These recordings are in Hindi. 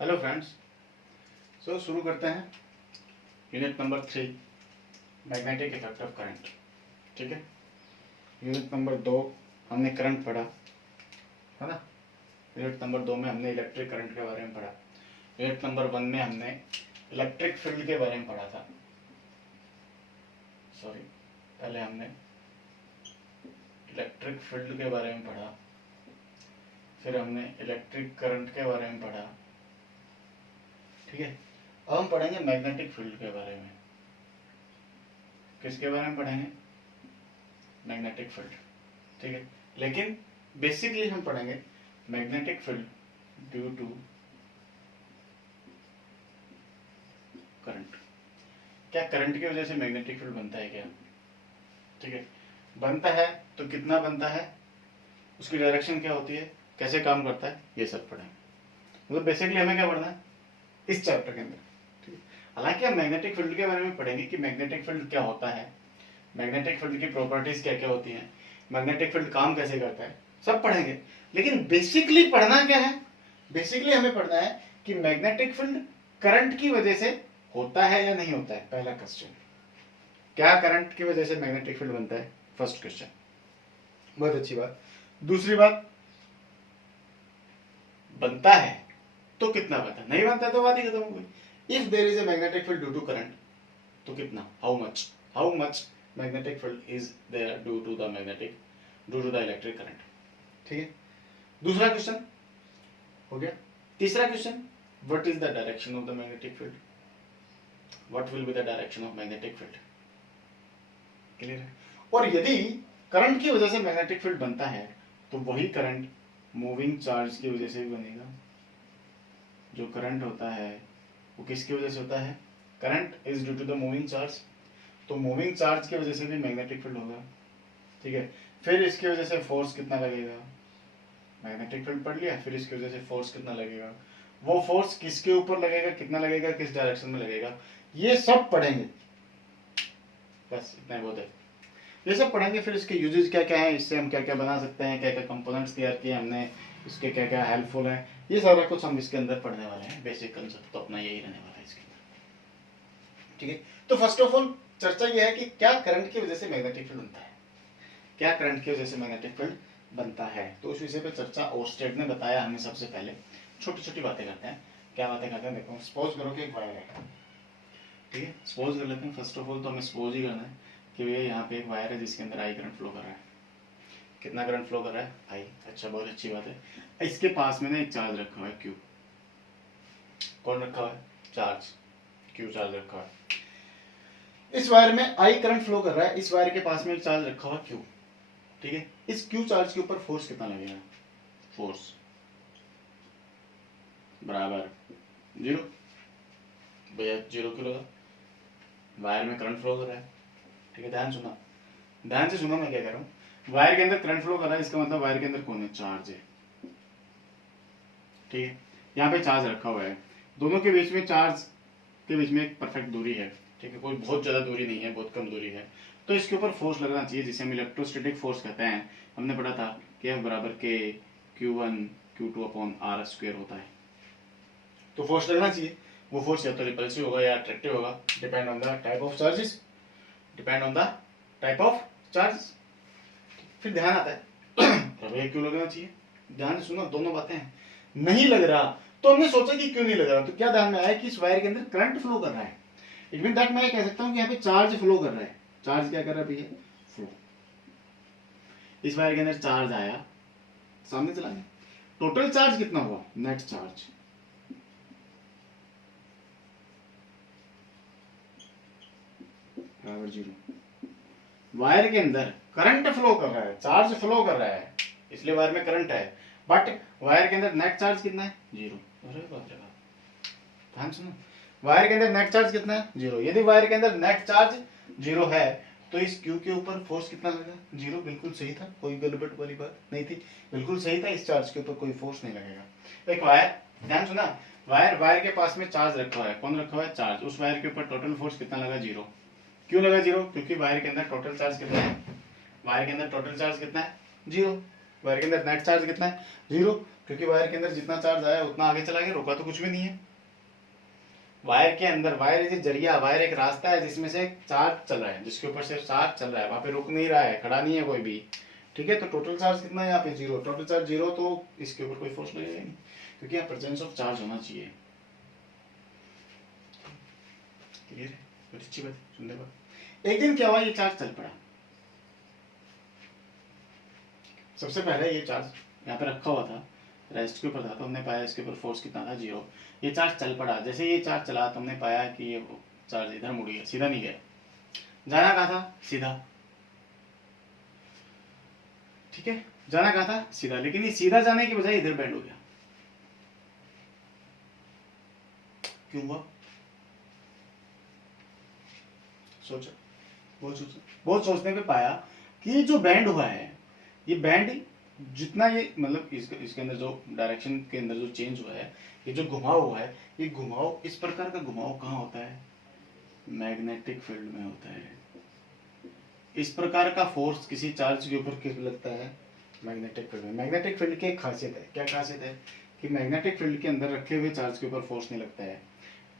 Hello friends. शुरू करते हैं unit number 3 magnetic effect of current. ठीक है, यूनिट नंबर 2 हमने करंट पढ़ा है ना। यूनिट नंबर 2 में हमने इलेक्ट्रिक करंट के बारे में पढ़ा। यूनिट नंबर 1 में हमने इलेक्ट्रिक फील्ड के बारे में पढ़ा था। पहले हमने इलेक्ट्रिक फील्ड के बारे में पढ़ा, फिर हमने इलेक्ट्रिक करंट के बारे में पढ़ा। ठीक है, अब हम पढ़ेंगे मैग्नेटिक फील्ड के बारे में। किसके बारे में पढ़ेंगे? Magnetic field. ठीक है, लेकिन बेसिकली हम पढ़ेंगे magnetic field due to current. क्या करंट की वजह से मैग्नेटिक फील्ड बनता है क्या? ठीक है, बनता है तो कितना बनता है, उसकी डायरेक्शन क्या होती है, कैसे काम करता है, ये सब पढ़ेंगे। मतलब बेसिकली हमें क्या पढ़ना है इस चैप्टर के अंदर। ठीक है, हालांकि हम मैग्नेटिक फील्ड के बारे में पढ़ेंगे कि मैग्नेटिक फील्ड क्या होता है, मैग्नेटिक फील्ड की प्रॉपर्टीज क्या क्या होती हैं, मैग्नेटिक फील्ड काम कैसे करता है, सब पढ़ेंगे। लेकिन बेसिकली पढ़ना क्या है? बेसिकली हमें पढ़ना है कि मैग्नेटिक फील्ड करंट की वजह से होता है या नहीं होता है। पहला क्वेश्चन, क्या करंट की वजह से मैग्नेटिक फील्ड बनता है? फर्स्ट क्वेश्चन, बहुत अच्छी बात। दूसरी बात, बनता है तो कितना बनता है, नहीं बनता है तो बात ही खत्म हो गई। If there is a magnetic field due to current, तो कितना, how much magnetic field is there due to the electric current. ठीक है, दूसरा क्वेश्चन हो गया। तीसरा question, what is the direction of the magnetic field, what will be the direction of magnetic field. Clear है? और यदि करंट की वजह से मैग्नेटिक फील्ड बनता है तो वही करंट मूविंग चार्ज की वजह से भी बनेगा। जो करंट होता है वो किसकी वजह से होता है? Current is due to the moving charge, तो मूविंग चार्ज की वजह से भी मैग्नेटिक फील्ड होगा। ठीक है, फिर इसकी वजह से फोर्स कितना लगेगा, मैग्नेटिक फील्ड पढ़ लिया, फिर इसकी वजह से फोर्स कितना लगेगा, वो फोर्स किसके ऊपर लगेगा, कितना लगेगा, किस डायरेक्शन में लगेगा, ये सब पढ़ेंगे। बस इतना ही बहुत है, ये सब पढ़ेंगे। फिर इसके यूजेस क्या क्या है, इससे हम क्या क्या बना सकते हैं, क्या क्या कंपोनेंट्स तैयार किए हमने, इसके क्या क्या हेल्पफुल है, ये सारा कुछ हम इसके अंदर पढ़ने वाले हैं। बेसिक कंसेप्ट तो अपना यही रहने वाला है इसके अंदर। ठीक है, तो फर्स्ट ऑफ ऑल चर्चा ये है कि क्या करंट की वजह से मैग्नेटिक फील्ड बनता है, क्या करंट की वजह से मैग्नेटिक फील्ड बनता है। तो उस विषय पे चर्चा ओर्स्टेड ने बताया हमें। सबसे पहले छोटी छोटी बातें करते हैं। क्या बातें करते हैं? देखो, सपोज करो कि एक वायर है। ठीक है, सपोज कर लेते हैं। फर्स्ट ऑफ ऑल तो हमें सपोज ही करना है कि भैया यहाँ पे एक वायर है जिसके अंदर आई करंट फ्लो कर रहा है। कितना करंट फ्लो कर रहा है? आई। अच्छा, बहुत अच्छी बात है। इसके पास में ना एक चार्ज रखा हुआ है, क्यू। कौन रखा हुआ है? चार्ज, क्यू चार्ज रखा हुआ है। इस वायर में आई करंट फ्लो कर रहा है, इस वायर के पास में एक चार्ज रखा हुआ है, क्यू। ठीक है, इस क्यू चार्ज के ऊपर फोर्स कितना लगेगा? फोर्स बराबर 0। भैया 0 क्यों लगा? वायर में करंट फ्लो कर रहा है। ठीक है, ध्यान सुना, ध्यान से सुना मैं क्या कह रहा हूँ। वायर के अंदर करंट फ्लो कर रहा है, इसका मतलब वायर के अंदर कौन है? चार्ज है। ठीक है, यहाँ पे चार्ज रखा हुआ है, दोनों के बीच में, चार्ज के बीच में एक परफेक्ट दूरी है। ठीक है, कोई बहुत ज्यादा दूरी नहीं है, बहुत कम दूरी है। तो इसके ऊपर फोर्स लगना चाहिए, जिसे हम इलेक्ट्रोस्टैटिक फोर्स कहते हैं। हमने पढ़ा था कि F बराबर के Q1 Q2 upon R square होता है। तो फोर्स लगना चाहिए। वो फोर्स या तो रिपल्सिव होगा या अट्रैक्टिव होगा, depend on the type of charges, depend on the type of charge. फिर ध्यान आता है भैया क्यों लगना चाहिए? ध्यान से सुनो, दोनों बातें हैं। नहीं लग रहा तो हमने सोचा कि क्यों नहीं लग रहा, तो क्या ध्यान में आया कि इस वायर के अंदर करंट फ्लो कर रहा है। इट मीन दैट मैं कह सकता हूं कि यहाँ पे चार्ज फ्लो कर रहा है। चार्ज क्या कर रहा है भैया? फ्लो। इस वायर के अंदर चार्ज आया, सामने चला गया। टोटल चार्ज कितना हुआ? Net charge. बराबर 0। वायर के अंदर करंट फ्लो कर रहा है, चार्ज फ्लो कर रहा है, इसलिए वायर में करंट है, बट वायर के अंदर नेट चार्ज कितना है? 0। अरे बाप रे बाप, ध्यान सुनो, वायर के अंदर नेट चार्ज कितना है? 0। यदि वायर के अंदर नेट चार्ज 0 है तो इस क्यू के ऊपर फोर्स कितना लगा? 0। बिल्कुल सही था, कोई गड़बड़ वाली बात नहीं थी, बिल्कुल सही था। इस चार्ज के ऊपर कोई फोर्स नहीं लगेगा। एक वायर, ध्यान सुना, वायर के पास में चार्ज रखा हुआ है। कौन रखा हुआ है? चार्ज। उस वायर के ऊपर टोटल फोर्स कितना लगा? 0। क्यों लगा 0? क्योंकि वायर के अंदर टोटल चार्ज कितना है? वायर के अंदर टोटल चार्ज कितना है? 0। वायर के अंदर नेट चार्ज कितना है, 0, क्योंकि वायर के अंदर जितना चार्ज आया उतना आगे चला गया, रुका तो कुछ भी नहीं है। वायर के अंदर, वायर इज जरिया, वायर एक रास्ता है जिसमें से चार्ज चल रहा है, जिसके ऊपर से चार्ज चल रहा है, वहां पे रुक नहीं रहा है, खड़ा नहीं है कोई भी, ठीक है। तो टोटल चार्ज कितना है यहाँ पे, 0, टोटल चार्ज 0, तो इसके ऊपर कोई फोर्स लगेगा नहीं, क्योंकि यहाँ प्रेजेंस ऑफ चार्ज होना चाहिए। क्लियर है, बहुत अच्छी बात, सुंदर बात। एक दिन क्या हुआ, ये चार्ज चल पड़ा। सबसे पहले ये चार्ज यहाँ पे रखा हुआ था, रेस्ट के ऊपर था, तो हमने पाया इसके ऊपर फोर्स कितना था, 0। ये चार्ज चल पड़ा, जैसे ये चार्ज चला तो हमने पाया कि ये चार्ज इधर मुड़ गया, सीधा नहीं गया, जाना कहाँ था, सीधा, ठीक है, जाना कहाँ था, सीधा, लेकिन ये सीधा जाने की बजाय इधर बेंड हो गया। क्यों हुआ, सोचा, बहुत सोचने पे पाया कि ये जो बैंड हुआ है, ये बैंड जितना ये मतलब इसके अंदर जो डायरेक्शन के अंदर जो चेंज हुआ है, ये जो घुमाव हुआ है, ये घुमाव, इस प्रकार का घुमाव कहाँ होता है, मैग्नेटिक फील्ड में होता है। इस प्रकार का फोर्स किसी चार्ज के ऊपर किस लगता है, मैग्नेटिक फील्ड में। मैग्नेटिक फील्ड की एक खासियत है, क्या खासियत है, कि मैग्नेटिक फील्ड के अंदर रखे हुए चार्ज के ऊपर फोर्स नहीं लगता है।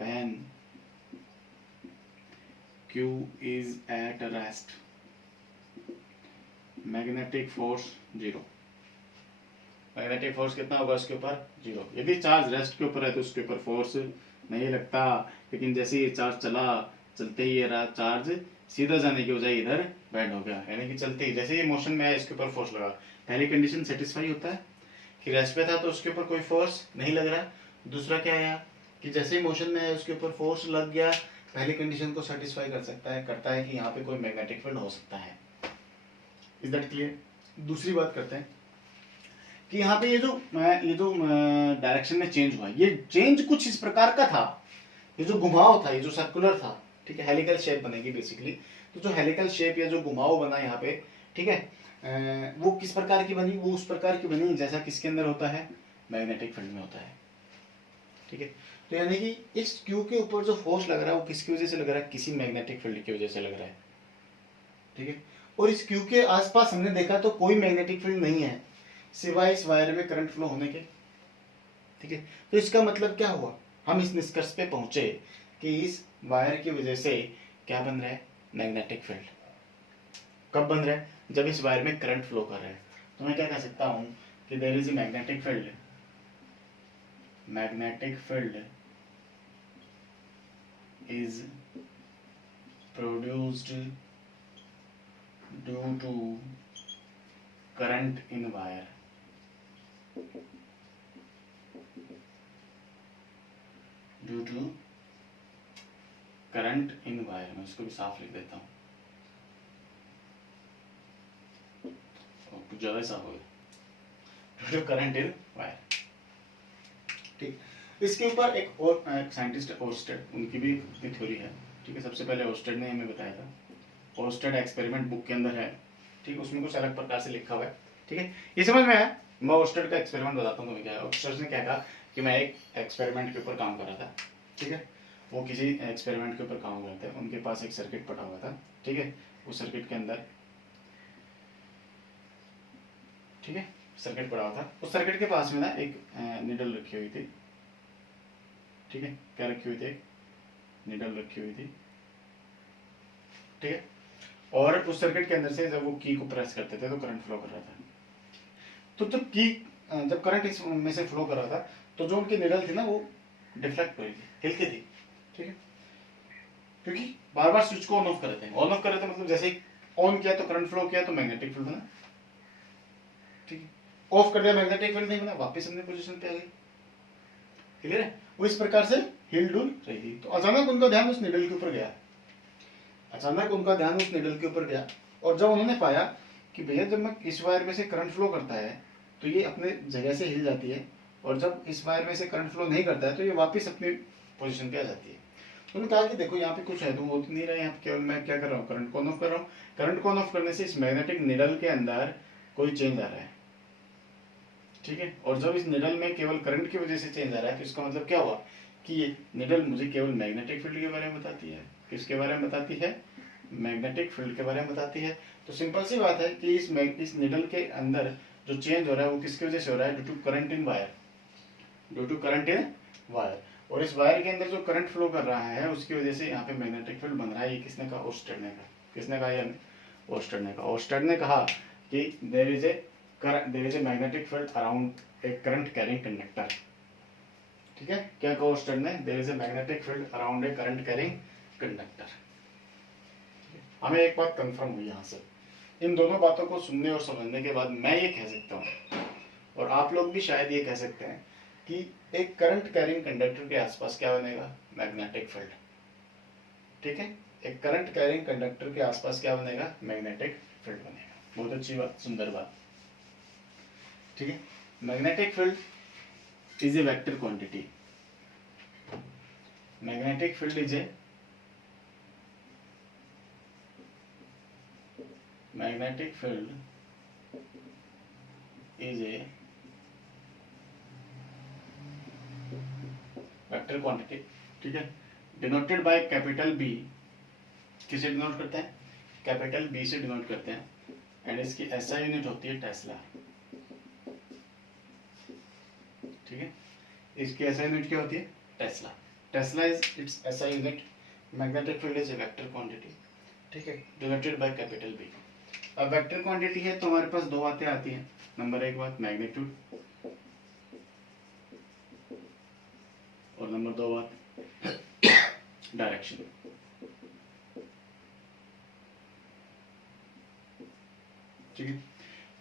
When Q is at rest, magnetic force 0। Magnetic force कितना होगा उसके ऊपर, 0। यदि चार्ज रेस्ट के ऊपर है तो उसके ऊपर फोर्स नहीं लगता, लेकिन जैसे ये चार्ज चला, चलते ही ये चार्ज सीधा जाने की बजाय इधर बैंड हो गया, यानी कि चलते ही जैसे ये मोशन में आया इसके ऊपर फोर्स लगा। पहली कंडीशन सेटिस्फाई होता है कि रेस्ट पे था तो उसके ऊपर कोई फोर्स नहीं लग रहा। दूसरा क्या आया कि जैसे ही मोशन में आया उसके ऊपर फोर्स लग गया, पहली कंडीशन को सेटिस्फाई कर सकता है, करता है कि यहाँ पे कोई मैग्नेटिक फील्ड हो सकता है। Is that clear. दूसरी बात करते हैं कि यहाँ पे ये जो डायरेक्शन में चेंज हुआ, ये चेंज कुछ इस प्रकार का था, ये जो घुमाव था, ये जो सर्कुलर था, ठीक है, हेलिकल शेप बनेगी बेसिकली। तो जो हेलिकल शेप या जो घुमाव बना यहाँ पे, ठीक है, वो किस प्रकार की बनी, वो उस प्रकार की बनी जैसा किसके अंदर होता है, मैग्नेटिक फील्ड में होता है, ठीक है। तो यानी कि इस क्यू के ऊपर जो फोर्स लग रहा है वो किसकी वजह से लग रहा है, किसी मैग्नेटिक फील्ड की वजह से लग रहा है, ठीक है। और इस क्यू के आसपास हमने देखा तो कोई मैग्नेटिक फील्ड नहीं है सिवाय इस वायर में करंट फ्लो होने के, ठीक है। तो इसका मतलब क्या हुआ, हम इस निष्कर्ष पे पहुंचे कि इस वायर की वजह से क्या बन रहा है, मैग्नेटिक फील्ड। कब बन रहा है, जब इस वायर में करंट फ्लो कर रहा है। तो मैं क्या कह सकता हूं कि there is a magnetic field, magnetic field is produced due to current in wire, due to current in wire। मैं इसको भी साफ लिख देता हूँ, कुछ ज्यादा साफ हो गया, due to current in wire, ठीक। इसके ऊपर एक और साइंटिस्ट ओर्स्टेड, उनकी भी थ्योरी है, ठीक है। सबसे पहले ओर्स्टेड ने हमें बताया था, ओर्स्टेड एक्सपेरिमेंट बुक के अंदर है, ठीक, उसमें कुछ अलग प्रकार से लिखा हुआ है, ठीक है। ये समझ में आया। मैं ओर्स्टेड का एक्सपेरिमेंट बताता हूँ तुम्हें क्या है। ओर्स्टेड ने क्या कहा कि मैं एक एक्सपेरिमेंट के ऊपर काम कर रहा था, ठीक है। वो किसी एक्सपेरिमेंट के ऊपर काम कर रहे थे, उनके पास एक सर्किट पड़ा हुआ था, ठीक है। उस सर्किट के अंदर, ठीक है, सर्किट पड़ा हुआ था। उस सर्किट के पास में ना एक निडल रखी हुई थी, ठीक है। क्या रखी हुई थी, निडल रखी हुई थी, ठीक है। और उस सर्किट के अंदर से जब वो की को प्रेस करते थे तो करंट फ्लो कर रहा था। तो जब करंट इसमें से फ्लो कर रहा था तो जो उनकी निडल थी ना वो डिफ्लेक्ट हो रही थी, हिलती थी, ठीक है, क्योंकि बार बार स्विच को ऑन ऑफ कर रहे थे। ऑन ऑफ कर रहे थे मतलब जैसे ही ऑन किया तो करंट फ्लो किया तो मैग्नेटिक फील्ड बना, ठीक है। ऑफ कर दिया, मैग्नेटिक फील्ड नहीं बना, वापस अपने पोजीशन पे आ गई, क्लियर है। वो इस प्रकार से हिल डुल रही थी। तो अचानक उनका ध्यान उस निडल के ऊपर गया, अचानक उनका ध्यान उस निडल के ऊपर गया, और जब उन्होंने पाया कि भैया जब मैं इस वायर में से करंट फ्लो करता है तो ये अपने जगह से हिल जाती है, और जब इस वायर में से करंट फ्लो नहीं करता है तो ये वापस अपनी पोजीशन पे आ जाती है। उन्होंने कहा कि देखो यहाँ पे कुछ है तो वो नहीं रहा है, यहाँ पे केवल मैं क्या कर रहा हूँ, करंट को ऑन ऑफ कर रहा हूँ। करंट को ऑन ऑफ करने से इस मैग्नेटिक निडल के अंदर कोई चेंज आ रहा है, ठीक है। और जब इस निडल में केवल करंट की वजह से चेंज आ रहा है तो इसका मतलब क्या हुआ कि ये निडल मुझे केवल मैग्नेटिक फील्ड के बारे में बताती है। किसके बारे में बताती है, मैग्नेटिक फील्ड के बारे में बताती है। तो सिंपल सी बात है कि इस निडल के अंदर जो चेंज हो रहा है वो किसकी वजह से हो रहा है? Due to current in wire, due to current in wire. और इस वायर के अंदर जो करंट फ्लो कर रहा है उसकी वजह से यहाँ पे मैग्नेटिक फील्ड बन रहा है। ये किसने कहा? ओस्टेड ने कहा। किसने कहा? ये ओस्टेड ने कहा। ओस्टेड ने कहा कि there is a magnetic field around a current carrying conductor. ठीक है, क्या कहा ओस्टेड ने? There is a magnetic field around a current carrying conductor. हमें एक बात कंफर्म हुई यहाँ से, इन दोनों बातों को सुनने और समझने के बाद मैं ये कह सकता हूँ और आप लोग भी शायद ये कह सकते हैं कि एक करंट कैरिंग कंडक्टर के आसपास क्या बनेगा? Magnetic field. ठीक है, एक करंट कैरिंग कंडक्टर के आसपास क्या बनेगा? मैग्नेटिक फील्ड बनेगा। बहुत अच्छी बात, सुंदर बात। ठीक है, magnetic field is a vector quantity. Magnetic field is a magnetic field is a vector quantity। ठीक है, डिनोटेड बाय कैपिटल बी। किसे डिनोट करते हैं? कैपिटल बी से डिनोट करते हैं। एंड इसकी एसआई यूनिट होती है टेस्ला। ठीक है, इसकी एसआई यूनिट क्या होती है? Tesla. Tesla is it's SI unit. Magnetic field is a vector quantity. ठीक है, डिनोटेड बाय कैपिटल बी। अब वेक्टर क्वांटिटी है तो हमारे पास दो बातें आती हैं। नंबर एक बात मैग्नीट्यूड और नंबर दो बात डायरेक्शन। ठीक है,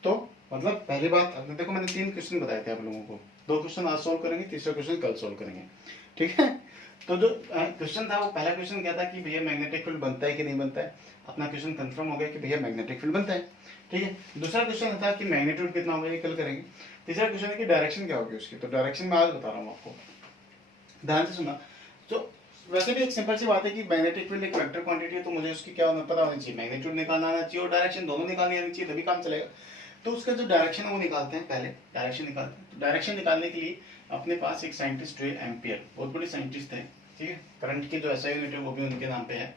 तो मतलब पहली बात आपने देखो, मैंने 3 क्वेश्चन बताए थे आप लोगों को। 2 क्वेश्चन आज सॉल्व करेंगे, तीसरा क्वेश्चन कल सॉल्व करेंगे। ठीक है, तो जो क्वेश्चन था वो पहला क्वेश्चन क्या था कि भैया मैग्नेटिक फील्ड बनता है कि नहीं बनता है। अपना क्वेश्चन कंफर्म हो गया कि भैया मैग्नेटिक फील्ड बनता है। ठीक है, दूसरा क्वेश्चन था कि मैग्नीट्यूड कितना होगा, ये कल करेंगे। तीसरा क्वेश्चन है कि डायरेक्शन क्या होगी उसकी, तो डायरेक्शन मैं आज बता रहा हूँ आपको, ध्यान से सुनना। तो वैसे भी एक सिंपल सी बात है कि मैग्नेटिक फील्ड एक वेक्टर क्वांटिटी है, तो मुझे उसकी क्या पता होनी चाहिए? मैग्नीट्यूड निकालना आना चाहिए और डायरेक्शन दोनों निकालनी आनी चाहिए, तभी काम चलेगा। तो उसका जो डायरेक्शन है वो निकालते हैं, पहले डायरेक्शन निकालते हैं। तो डायरेक्शन निकालने के लिए अपने पास एक साइंटिस्ट हुए एम्पियर, बहुत बड़े साइंटिस्ट है। ठीक है, करंट की जो एसआई यूनिट है वो भी उनके नाम पे है।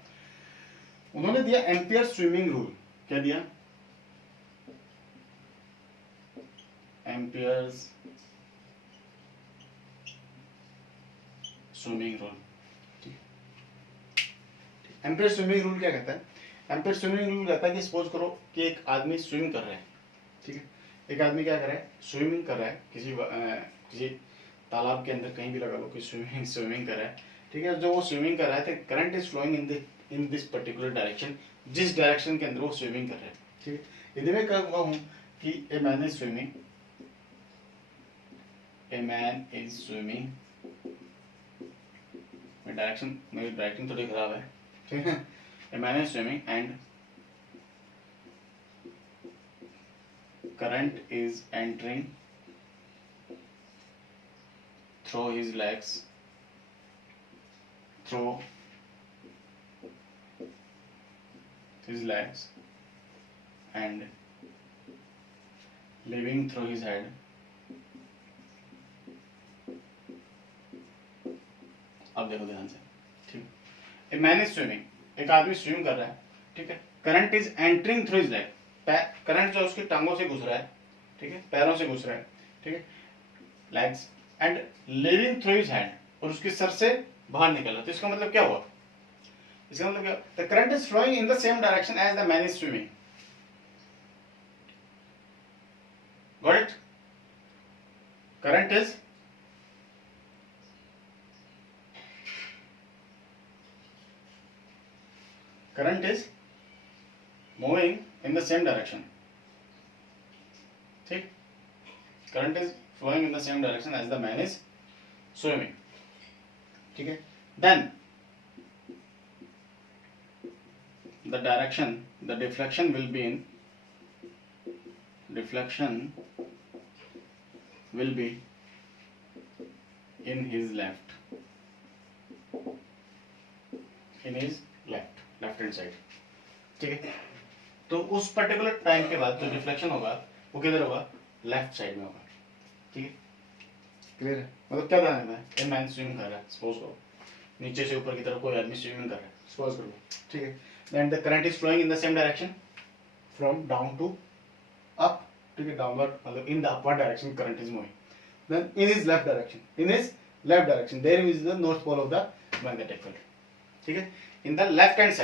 उन्होंने दिया एम्पियर स्विमिंग रूल। क्या दिया? Amperes swimming rule. Ampere swimming rule क्या कहता है? एम्पियर स्विमिंग रूल कहता है कि सपोज करो कि एक आदमी स्विम कर रहा है। ठीक है, एक आदमी क्या कर रहा है? स्विमिंग कर रहा है किसी तालाब के अंदर, कहीं भी लगा लो कि स्विमिंग कर रहा है। ठीक है, जो वो स्विमिंग कर रहा है तो current is flowing in this particular direction, जिस डायरेक्शन के अंदर वो स्विमिंग कर रहा है। ठीक है, यदि मैं कहूँगा हूँ कि ए man is swimming, A man is swimming, direction मेरी राइटिंग थोड़ी खराब है। ठीक है, ए man is swimming and current is entering through his legs, and leaving through his head। अब देखो ध्यान से। ठीक, ए मैन इज स्विमिंग, एक आदमी स्विम कर रहा है। ठीक है, current is entering through his leg, current जो उसकी टांगों से घुस रहा है। ठीक है, पैरों से घुस रहा है। ठीक है, legs and living through his hand, और उसके सर से बाहर निकल रहा। तो इसका मतलब क्या हुआ? इसका मतलब क्या? The current is flowing in the same direction as the man is swimming. Got it? Current is moving in the same direction. ठीक, current is flowing in the same direction as the man is swimming। ठीक है, then the deflection will be in his left hand side। ठीक है, तो उस पर्टिकुलर टाइम के बाद जो डिफ्लेक्शन होगा वो किधर होगा? लेफ्ट साइड में होगा। ठीक है, क्लियर है? मतलब क्या ध्यान है? ए मैन स्विम कर रहा है, सपोज करो नीचे से ऊपर की तरफ कोई आदमी स्विमिंग कर रहा है, सपोज करो। ठीक है, then the current is flowing in the same direction from down to up. ठीक है, डाउनवर्ड मतलब in the upward direction current is moving, then in his left direction there is the north pole of the magnetic field. ठीक है, in the left hand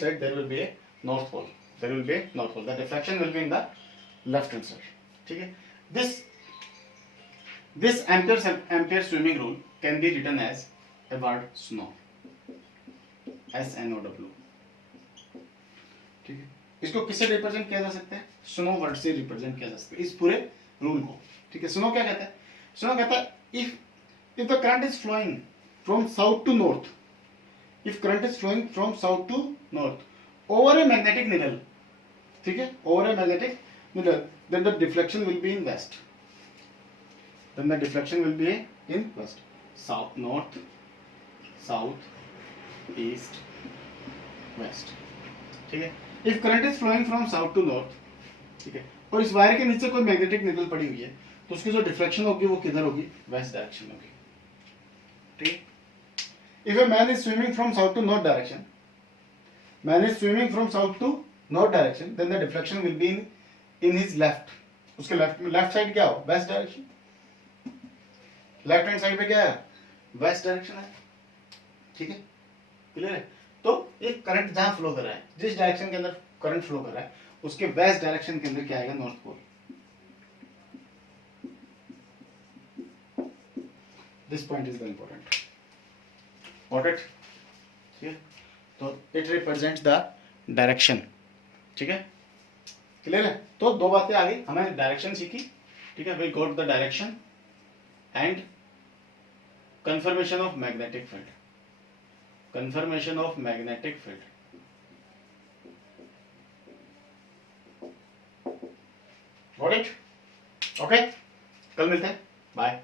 side there will be a north pole, the deflection will be in the left hand side. ठीक है, this ampere swimming rule can be written as a word snow, SNOW. ठीक है, इसको किससे रिप्रेजेंट किया जा सकता है? स्नो वर्ड से रिप्रेजेंट किया जा सकता है इस पूरे रूल को। ठीक है, स्नो क्या कहता है? स्नो कहता है if the current is flowing from south to north, if current is flowing from south to north over a magnetic needle, ठीक है, over a magnetic needle, then the deflection will be in west, south, north, south, east, west. ठीक है, if current is flowing from south to north, ठीक है, और इस वायर के नीचे कोई मैग्नेटिक निडल पड़ी हुई है तो उसकी जो डिफ्लेक्शन होगी वो किधर होगी? वेस्ट डायरेक्शन में होगी। ठीक है, if a man is swimming from south to north direction, then the deflection will be in his left, उसके लेफ्ट साइड क्या हो? West direction, left hand side पे क्या है? वेस्ट डायरेक्शन है। ठीक है, क्लियर है? तो एक करंट जहां फ्लो कर रहा है, जिस डायरेक्शन के अंदर करंट फ्लो कर रहा है उसके वेस्ट डायरेक्शन के अंदर क्या आएगा? North pole. This point is very important, got it? ठीक है, तो इट रिप्रेजेंट्स द डायरेक्शन। ठीक है, क्लियर है? तो दो बातें आ गई, हमें डायरेक्शन सीखी, ठीक है, we got the direction and confirmation of magnetic field, got it? Okay, कल मिलते हैं, बाय।